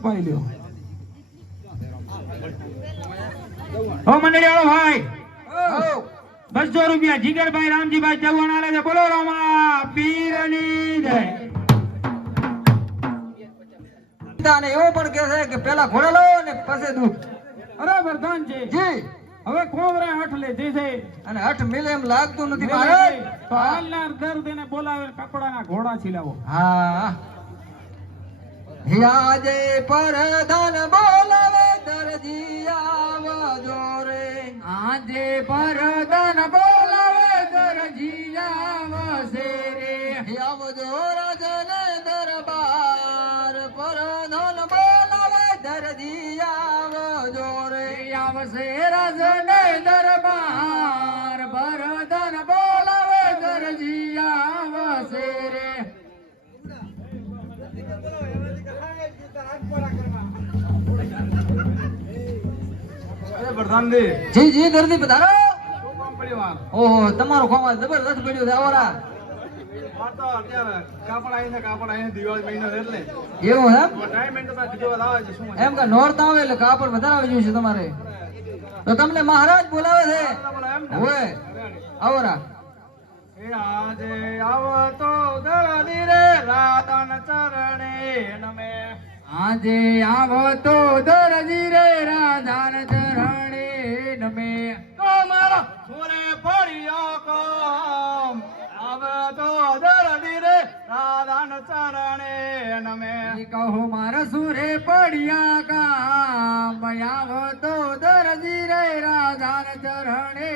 ખોરાને પાઈ લ્યો ઓ મંડળીવાળો ભાઈ બસો રૂપિયા જીગરભાઈ રામજીભાઈ ચૌહાણ આલે છે. બોલો રામા પીરની જય. અને એવું પણ કહે છે કે પેલા ઘોડે લો ને પછી દૂધ. અરે પ્રધાનજી જી. હવે કોમરે હઠ લે છે. અને હઠ મિલે એમ લાગતું નથી મહારાજ તો હાલનાર દર્દીને બોલાવે કપડાના ઘોડા છીલાવો. હા. આજે પરધાન બોલાવે દરજી આવજો રે આજે પરધાન બોલાવે દરજી આવશે રે આવજો રાજને દરબાર પરધાન બોલાવે દરજી આવજો રે આવશે રાજને પ્રધાનજી જી જી દર્દી પધારો? ઓહો તમારો ખોમા જબરદસ્ત પડ્યો છે આવરા. એટલે. એમ? કે આવે કાપડ વધારે આવી ગયું છે તમારે. તો તમને મહારાજ બોલાવે છે? હોય આવરા. એ આજે આવતો દરદી રે રાતન ચરણે નમે આજે આવો તો દરજી રે રાધાન ચરણે નમે. તો મારો સુરે પડ્યો કોમ. આવો તો દરદી રે રાધાન ચરણે નમે. કહો મારા સુરે પડ્યા કામ. આવો તો દરજી રે રાધાન ચરણે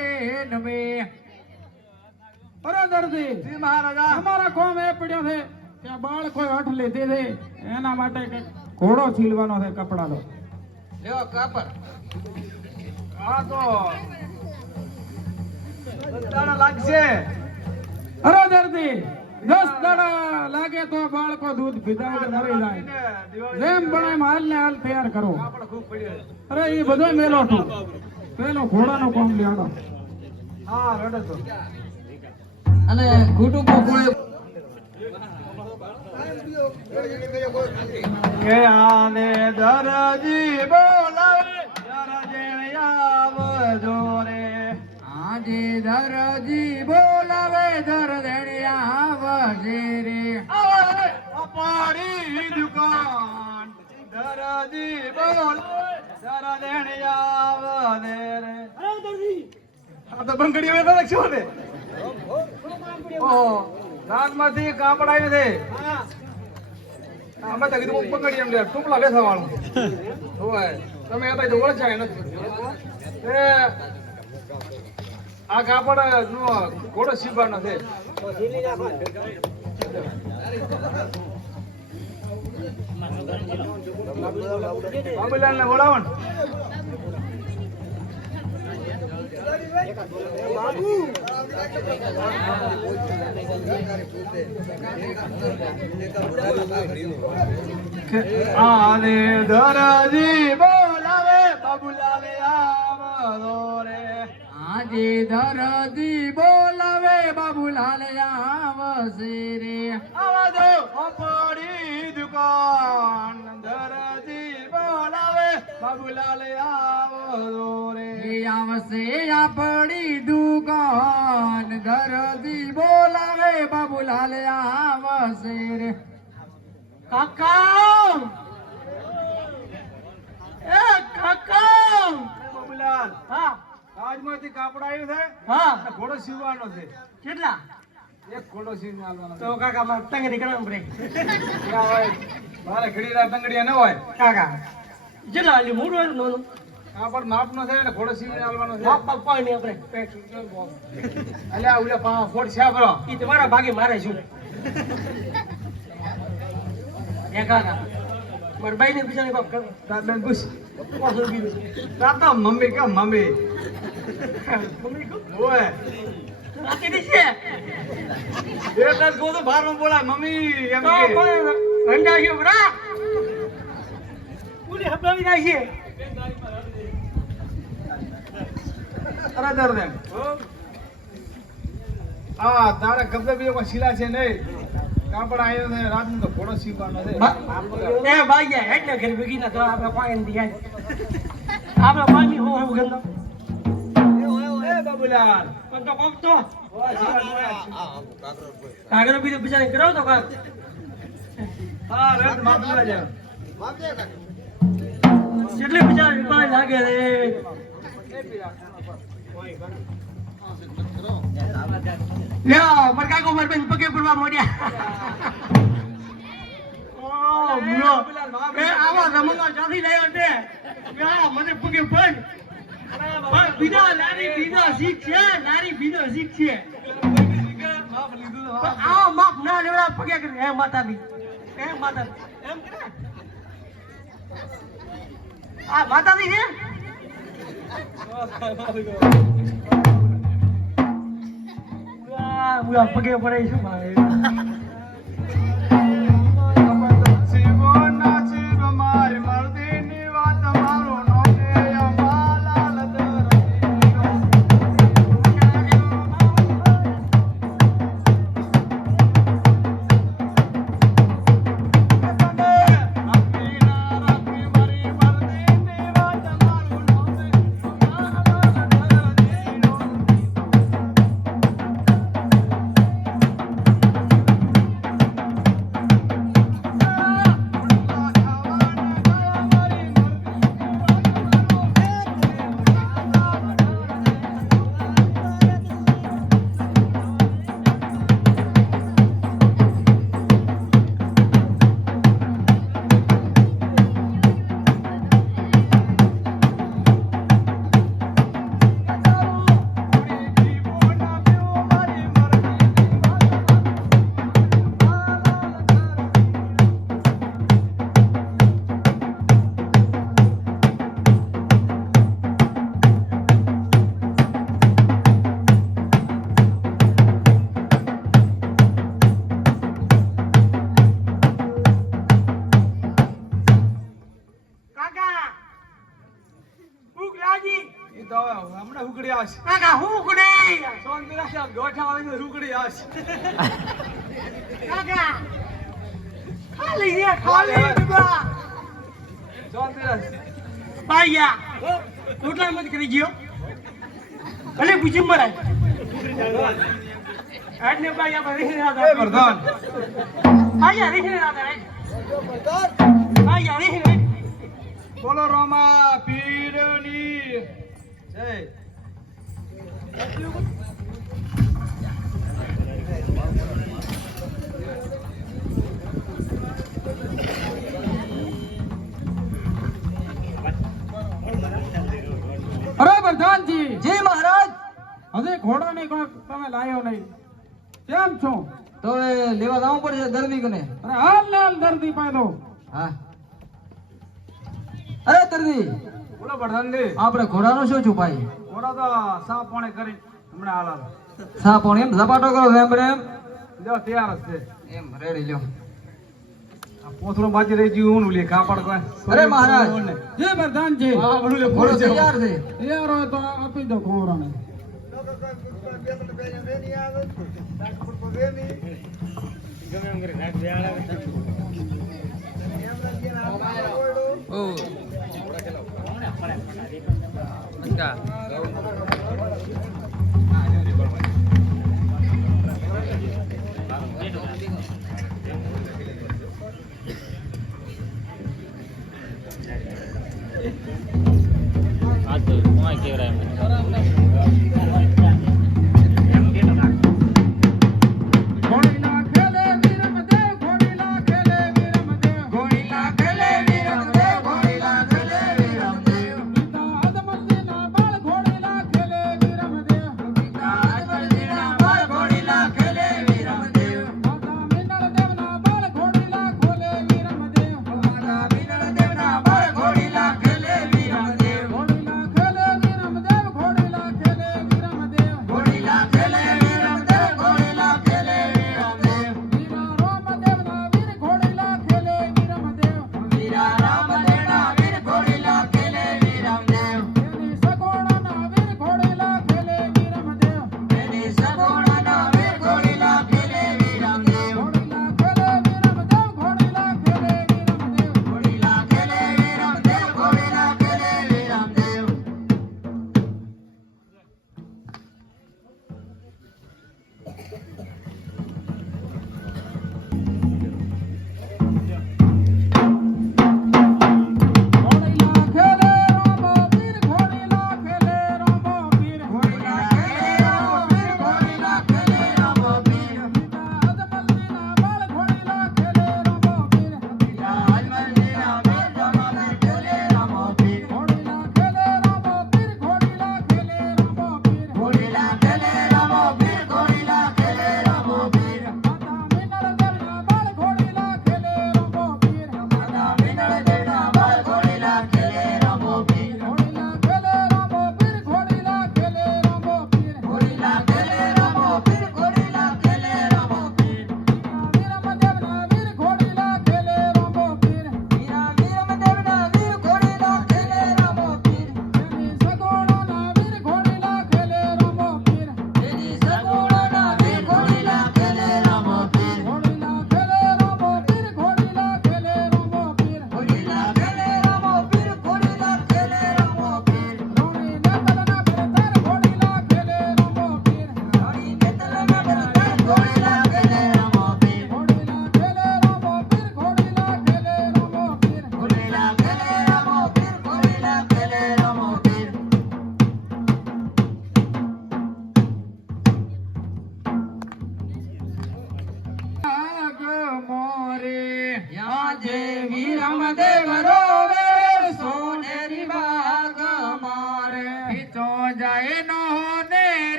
નમે. અરે દર્દી જી મહારાજા. અમારા કોમ એ પડ્યો છે. કે બાળકો હઠ લીધી છે. એના માટે કંઈક ઘોડો છીલવાનો છે કપડાનો. લ્યો કાપડ. આ તો બધાને લાગશે. અરે દર્દી દસ દાડા લાગે તો બાળકો દૂધ પીધા મરી જાય. જેમ બને એમ હાલ ને હાલ તૈયાર કરો. અરે એ બધો મેલો છું. પેલો ઘોડાનો કોમ લેવાનો હા રડે તો અને કુટુંબ કોઈ કે આને દરજી બોલાવે દરજી આવજો રે. આજે દરજી બોલાવે દરદણિયા આવશે રે. અપારી દુકાન. દરજી બોલાવે દરજી આવદે રે. આ તો બંગડી તો શું ને ઓહો. છે. અમે તો કીધું પકડી એમ લે ટૂંપલા તમે તો એ, આ કાપડ નો ઘોડો સીવવાનો છે. બાબુલાલ બોલાવો ને. આને દરજી બોલાવે બાબુલાલે આવો રે. આજે દરજી બોલાવે, બાબુલાલ આવશે રે. આવાજો અપડી દુકાન. દરજી બોલાવે, બાબુલાલે એ આવશે આપણી દુકાન. દરજી બોલાવે બાબુલાલ આવશે રે. કાકા એ કાકા બાબુલાલ હા. આજમાંથી કાપડ આવ્યું છે? હા. ઘોડો સીવવાનો છે. કેટલા? એક ઘોડો સીવીને આવવાનો તો કાકા મારે તંગ નીકળે પડે. મારે ઘડી તંગડીયા ન હોય. કાકા જેટલા આલી મોટું હોય નાનું કાપડ માપનો છે ને ઘોડો સીવીને આવવાનો છે. કોઈ નહીં આપણે. અલ્યા ઓલા પા ફોટ છાપરો ઈ તમારા ભાગે મારે શું એ કાકા મારા બાઈ ને બીજા? બાપ કરો પૂછ મમ્મી કે મમ્મી. મમ્મી કહું ઓય. દીશે છું. બહારમાં મમ્મી એમ કે. કોઈ હંડા બરા હપલાવી નાખીએ. અરે દર્દ આ તારા કબજે બી કોઈ શીલા છે નહીં. કાપડ આયો છે રાતનું તો ઘોડો સીવવાનો છે. એ ભાઈ હેડ ને ઘર ભેગી ના તો આપણે પાણી નથી આપણે પાણી હો હો ગંદો એ બાબુલાલ. પણ તો કોક તો. કાગરો બી બિચારી કરાવ તો કાક. હા રાત માપલા છે કેટલી બિચારી પાણી લાગે રે. લ્યો મર કાકો મર પગે પડવા મોડ્યા. શીખ છે પગે કરી. હે, માતાજી. હે માતા આ માતાજી છે? આ ઉલા પગે પડે છે ભાઈ. શિવો હમણાં કાકા હું કુડે શાંતિ રાખે આ ગોઠા આવીને રૂકડી કાકા ખાલી. રે ખાલી પાયા મત કરી ગયો. ભલે પૂછી મરાય. આજને પાયા પર રીહી એ પ્રધાન. પાયા રીહી રાતા રે પાયા રીહી બોલો રોમા પીરની. જય. અરે પ્રધાનજી! જી મહારાજ! હજી તમે લાયો નહીં. કેમ છો? તો લેવા જવું પડશે દર્દીને અરે હાલ ને હાલ દર્દી પાડો. હા. અરે દર્દી! બોલો પ્રધાનજી. આપણે ઘોડાનું શું છું થોડા તો સાફ પાણી કરી? હમણાં હાલ હાલ. સા પણ એમ? ઝપાટો કરો એમ પણ એમ? જો તૈયાર છે. એમ રેડી લ્યો. આ પોથડું બાજી રહી ગયું હું લે કાપડ કોઈ. અરે મહારાજ જે પ્રધાનજી હા બોલું લે ઘોડો ઘોડો તૈયાર છે. તૈયાર હોય તો આપી દો ઘોડાને ઘોડીલા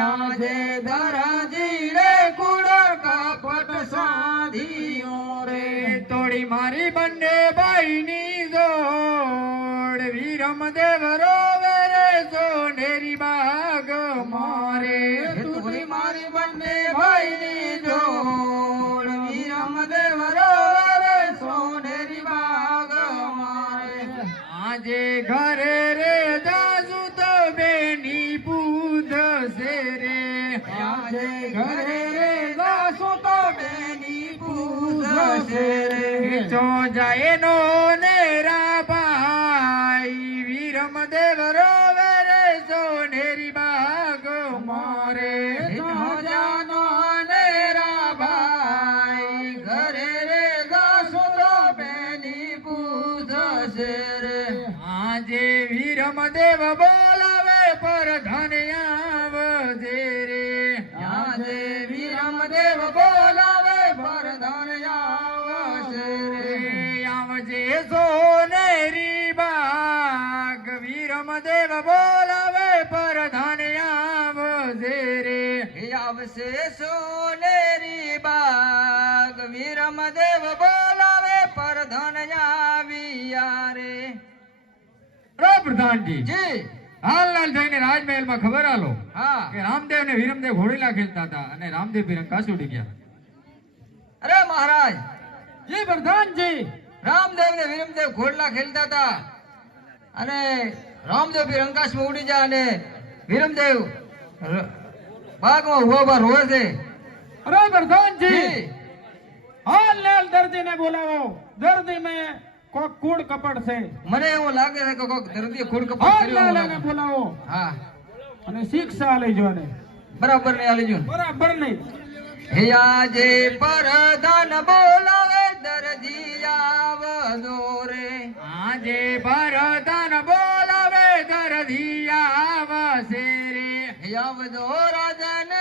આજે દરજી રે કુડ કપટ સાધીઓ રે. તોડી મારી બંને ભાઈની જોડ. વિરમ દેવ રોવે રે સોનેરી બાગ ઘરે રે દાસો તો બેની પૂજશે રે. જો જાય નો નેરા પ્રધાનજી જી. હાલનાલ થઈને રાજમહેલમાં ખબર આલો હા. કે રામદેવ ને વિરમદેવ ઘોડીલા ખેલતા હતા અને રામદેવ બિરંકા છૂટી ગયા. અરે મહારાજ. જી પ્રધાનજી રામદેવ ને વિરમદેવ ઘોડલા ખેલતા હતા અને રામદેવ બી રંકાશમાં ઉડી જાય અને વિરમદેવ બાગમાં ઊભા ઊભા રોવે છે. અરે પ્રધાનજી જી. હાલનાલ દર્દીને બોલાવો. દર્દી મેં કોક કૂડ કપડ છે. મને એવું લાગે છે કે કોક દર્દીએ કુડ કપડ કર્યો. એને બોલાવો હા. અને શિક્ષા લેજો ને બરાબર નહીં આલીજુ બરાબર નહીં. હે આજે પરધાન બોલાવે દરજી આવજો રે. આજે ભરતન બોલાવે દર્દી આવશે રે. હે આવજો રાજન.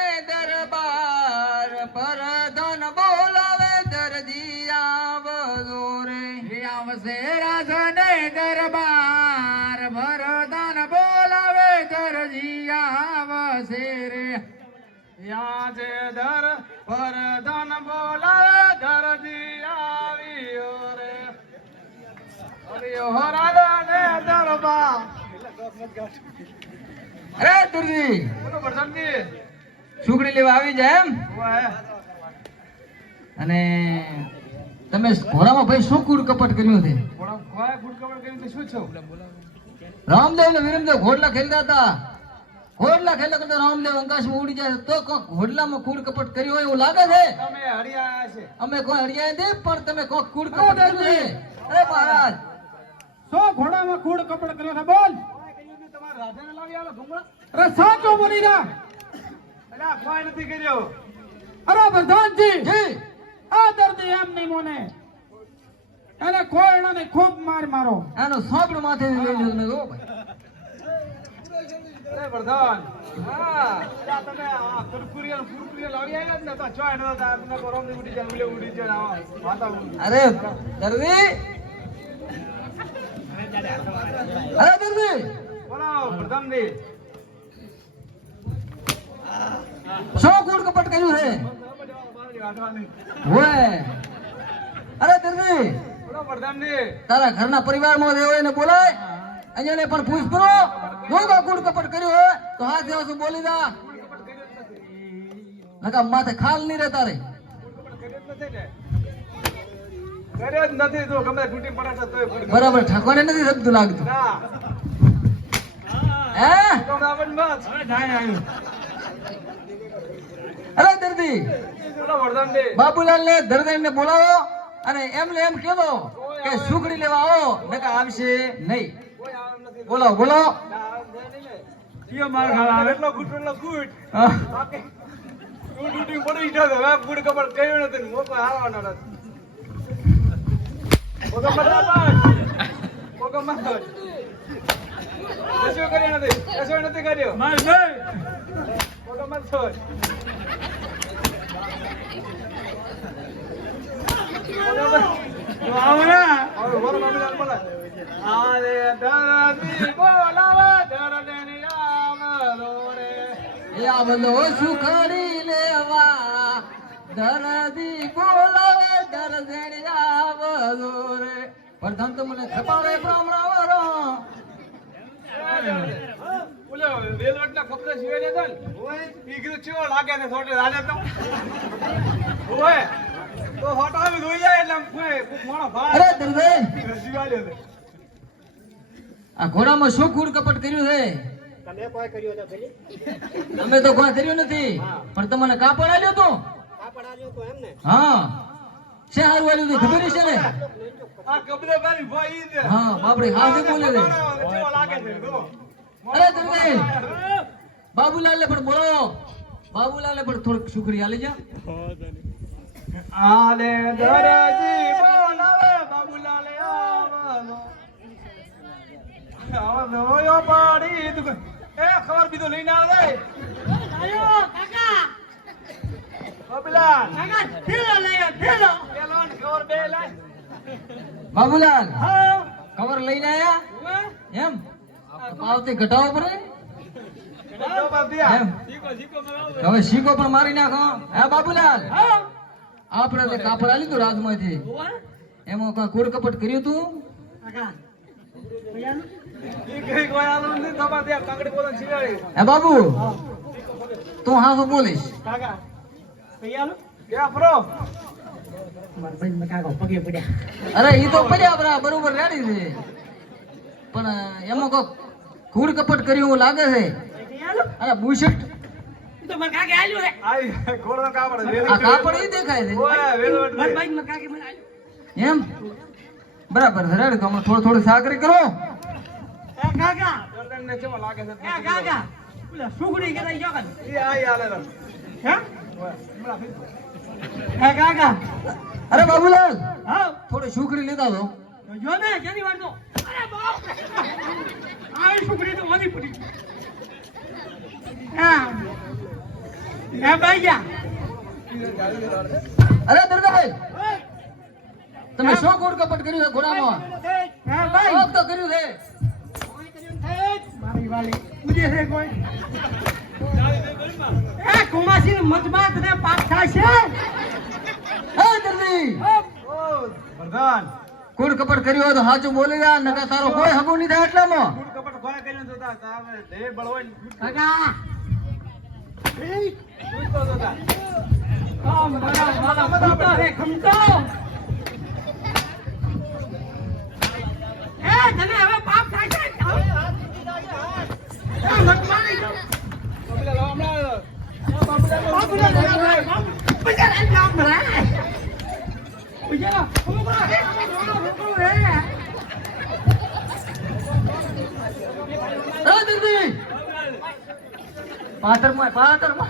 અરે દુર્જી સુગડી લેવા આવી જાય એમ. અને તમે ઘોડામાં ભાઈ શું કુડ કપટ કર્યું છે? રામદેવ ને વિરમદેવ ઘોડલા ખેલતા હતા. ઘોડલા ખેલતા કરતા રામદેવ આકાશમાં ઉડી જાય તો કોક ઘોડલામાં કુડ કપટ કર્યું હોય એવું લાગે છે? અમે કોઈ હરિયા નથી પણ તમે કોક કુડ કપટ કર્યું છે? અરે મહારાજ સો ઘોડામાં કૂડ કપડ કર્યો છે બોલ. તમારા લાવી આલો ઘુમરા અરે સાચો બોલી રા અલ્યા કોઈ નથી કર્યો અરે પ્રધાનજી જી આ દર્દી એમ નહીં મોને. એને કોઈ ને ખૂબ માર મારો. એનો સાંભળ માથે લઈ લો તમે જો ભાઈ. પ્રધાન હા. તમે આ કુરકુરી અને ફુરકુરી લાવી આવ્યા ને તો ચોય ન હતા તમને ગરમ ઉડી જાય ઉડી જાય આવા વાતાવરણ. અરે દર્દી અરે દર્દી બોલો પ્રધાનજી શું કૂડ કપટ કર્યું છે. હોય અરે બોલો પ્રધાનજી તારા ઘરના પરિવારમાં હોય એને બોલાય. અહીંયા પણ પૂછ કરો દોગા કુડ કપટ કર્યું હોય તો હાથ જેવા શું બોલી જા. નકા માથે ખાલ નહીં રહેતા રે કર્યો જ નથી તો ગમે તૂટી પડે તો. બરાબર ઠાકોરને નથી સમજતું લાગતું હે. અરે દર્દી બોલો વરદાન દે. બાબુલાલ ને દર્દી ને બોલાવો અને એમને એમ કહેતો કે સુખડી લેવા આવો નકા આવશે નહીં નથી. બોલો બોલો પડી આરામ થાય નહીં કયો નથી કૂટ, એટલો કૂટ. મોકો મત રાખ. મોકો મત. કશું કર્યો નથી કશું નથી કર્યો મત છોડ. મોકો મત-. આરે ધરતી બોલાવે, ધરતીની આવરો રે. એ આ બધો સુખડી લેવા દર્દી બોલાવે દર્દી આવજો રે પ્રધાન તો મને ખપાવે બ્રાહ્મણવારો ઓલો વેલવટના કપડા સિવાય લેતો ને. ઈ કીધું ચેવો લાગે ને થોડે રાજા તો. ઓય તો હોટો આવી જાય એટલે કોઈ કોઈ મોણો અરે ભાઈ દર્દી સિવાય લે આ ઘોડામાં શું કૂડ કપટ કર્યું છે? અમે તો કોઈ કર્યું નથી. પણ તમને કાપડ આલ્યો તો? હા. છે હારું હતું ખબર છે ને? આ કપડે મારી ભાઈ છે. હા બાપડી હા શું બોલે છે. લાગે છે જો. અરે તમે બાબુલાલ પણ બોલો. બાબુલાલ પણ થોડુંક શુક્રિયા આલી જા. આલે દરજી બોલાવે બાબુલાલે આવવાનો. આવવાનો યો પાડી. તું એ ખબર બીજો લઈને આવે પેલો ને ખબર બે લાય બાબુલાલ. હા. કવર લઈને આયા? એમ? પાવતી ઘટાવો પડે હવે શીખો પણ મારી નાખો. હે બાબુલાલ? આપણે તે કાપડ આલી તું રાજમાંથી. એમાં કોઈ કુડ કપટ કર્યું તું? હે બાબુ? તું હા બોલીશ. અરે એ તો પડ્યા બરા બરોબર રેડી છે. પણ એમાં કોઈ કુડ કપટ કર્યું એવું લાગે છે. અરે બુશટ આ કાપડ ઈ દેખાય છે. એમ? બરાબર છે રેડી તો હમણાં થોડું થોડું સાકરી કરો. અરે બાબુલાલ થોડી સુખડી લેતા દો અરે દરગાભાઈ તમે શું કુડ કપટ કર્યું છે ઘોડામાં કોક તો કર્યું છે. હે દર્દી! પ્રધાન! કુડ કપટ કર્યો તો સાચું બોલી રહ્યા નકા તારો કોઈ હગુ નહીં થાય એટલામાં. કુડ કપટ ખોયા કર્યો તો તારે દે બળવાઈ કાકા! ફૂડ તો તો તા. બાબુલાલ, હમણાં હે? દર્દી પાતરમાં પાતરમાં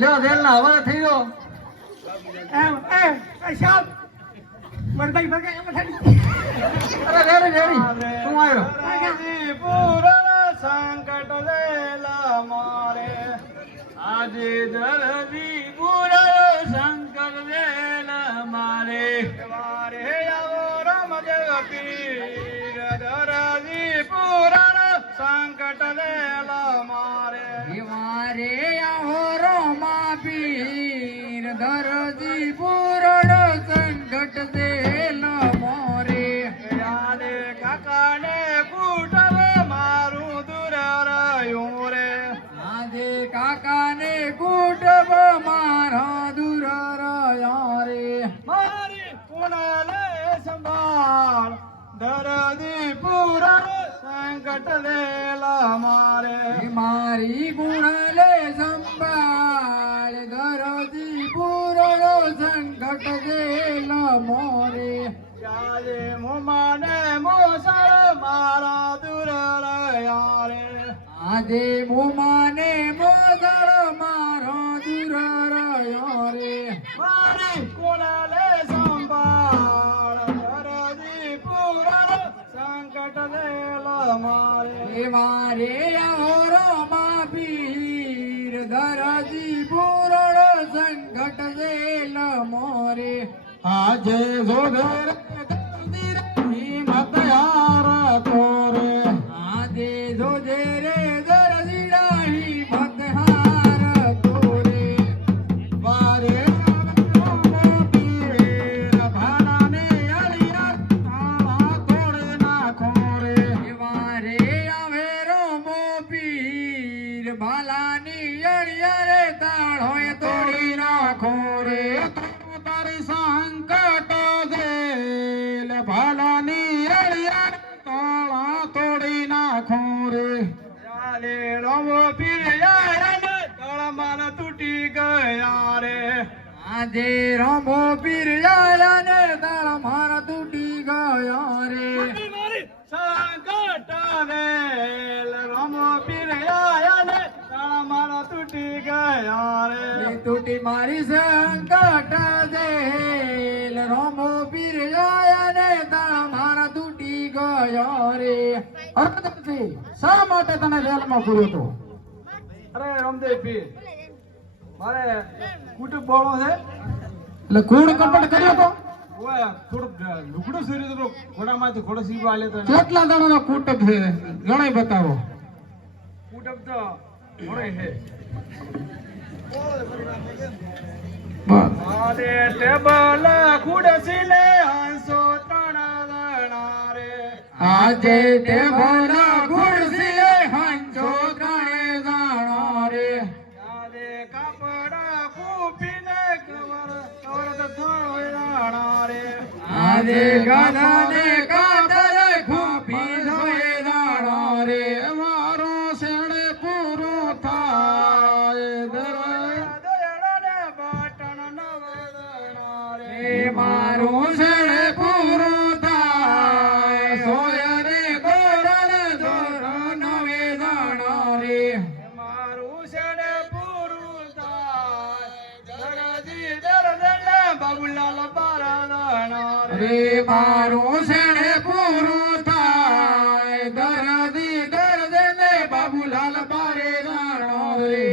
લ્યો વેલના હવાલે થઈ ગયો. એમ એ સાહેબ મરભાઈ મરદાઈ ભગે એમ થઈ અરે રેડી રેડી તું આવ્યો? પૂરણ સંકટ લેલા મારે. આજે દરદી પૂરણ સંકટ લેલા મારે. મારે આવો રામ જગતી પીર. દરદી પૂરણ સંકટ લેલા મારે. મારે કાકાને કુટુંબ મારા દૂર રહ્યા રે. મારી કુણાલે સંભાળ, દરદી પૂરણ સંકટ લેલા મારે. મારી ગુણલે સંભાળ પૂરણો દેલ મોરે. યાદે મુમાને મોસળ મારા દૂર રહ્યા રે આજે મુમાને મોસળ મારો દૂર રહ્યો મારે કુણાલે સંભાળ હરજી પૂરા સંકટ લેલા મારે. મારે ઓરો માં પીર દરજી પૂરણો સંકટ દેલ મોરે. આજે તોરે આજે જોજે રે તાળ હોય તોડે. નાખો રે તું તારી સંકટ જેલ ભલાની અળિયા તળા તોડી નાખો રે ચાલે રમો પીર તળમાન તૂટી ગયા રે આજે રમો પીરયા ને તાળ મારા તૂટી ગયા રે તૂટી ગયા રે. તૂટી મારી સંકટ દેલ રમો પીર આયા ને તમારા તૂટી ગયા રે. અરદથી શા માટે તને જેલમાં પૂર્યો તો અરે રમદેવ પીર મારે કુટુંબ બોળો છે. એટલે કુણ કપટ કર્યો તો? લુગડું સર્યું તો ઘોડામાંથી ઘોડો સીવા આલે તો કેટલા દાડાનો કુટુંબ છે? ગણાય બતાવો. કુટુંબ તો ટેબલ ખુડસી લે હંસો ત્રણ દણા રે આજે તે ભરા ખુરશી હંસો ત્રણે જાણો રે આજે કાપડ કૂપીને કવર કવર ધોળ રાણા રે આજે ગાધાને કાતર રે મારું શેણે પૂરું થાય? દરદી દર્દને બાબુલાલ બારે જાણો રે.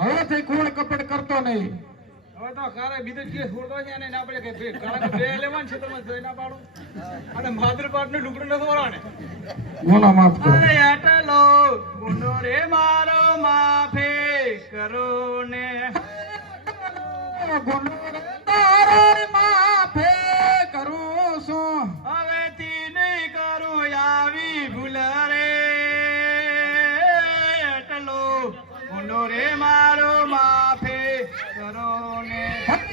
હવેથી ખૂણ કપટ કરતો નહીં. હવે તો કારે બીજો કેસ છોડતો છે અને આપણે કે બે લેવાનું છે તમે જોઈ ના પાડું. અને માધુર પાટનું ડુકડું નથી બોલા માફ કરો. અરે આટલો ગુંડો રે મારો માફે કરો ને. મારો માફે કરો ને.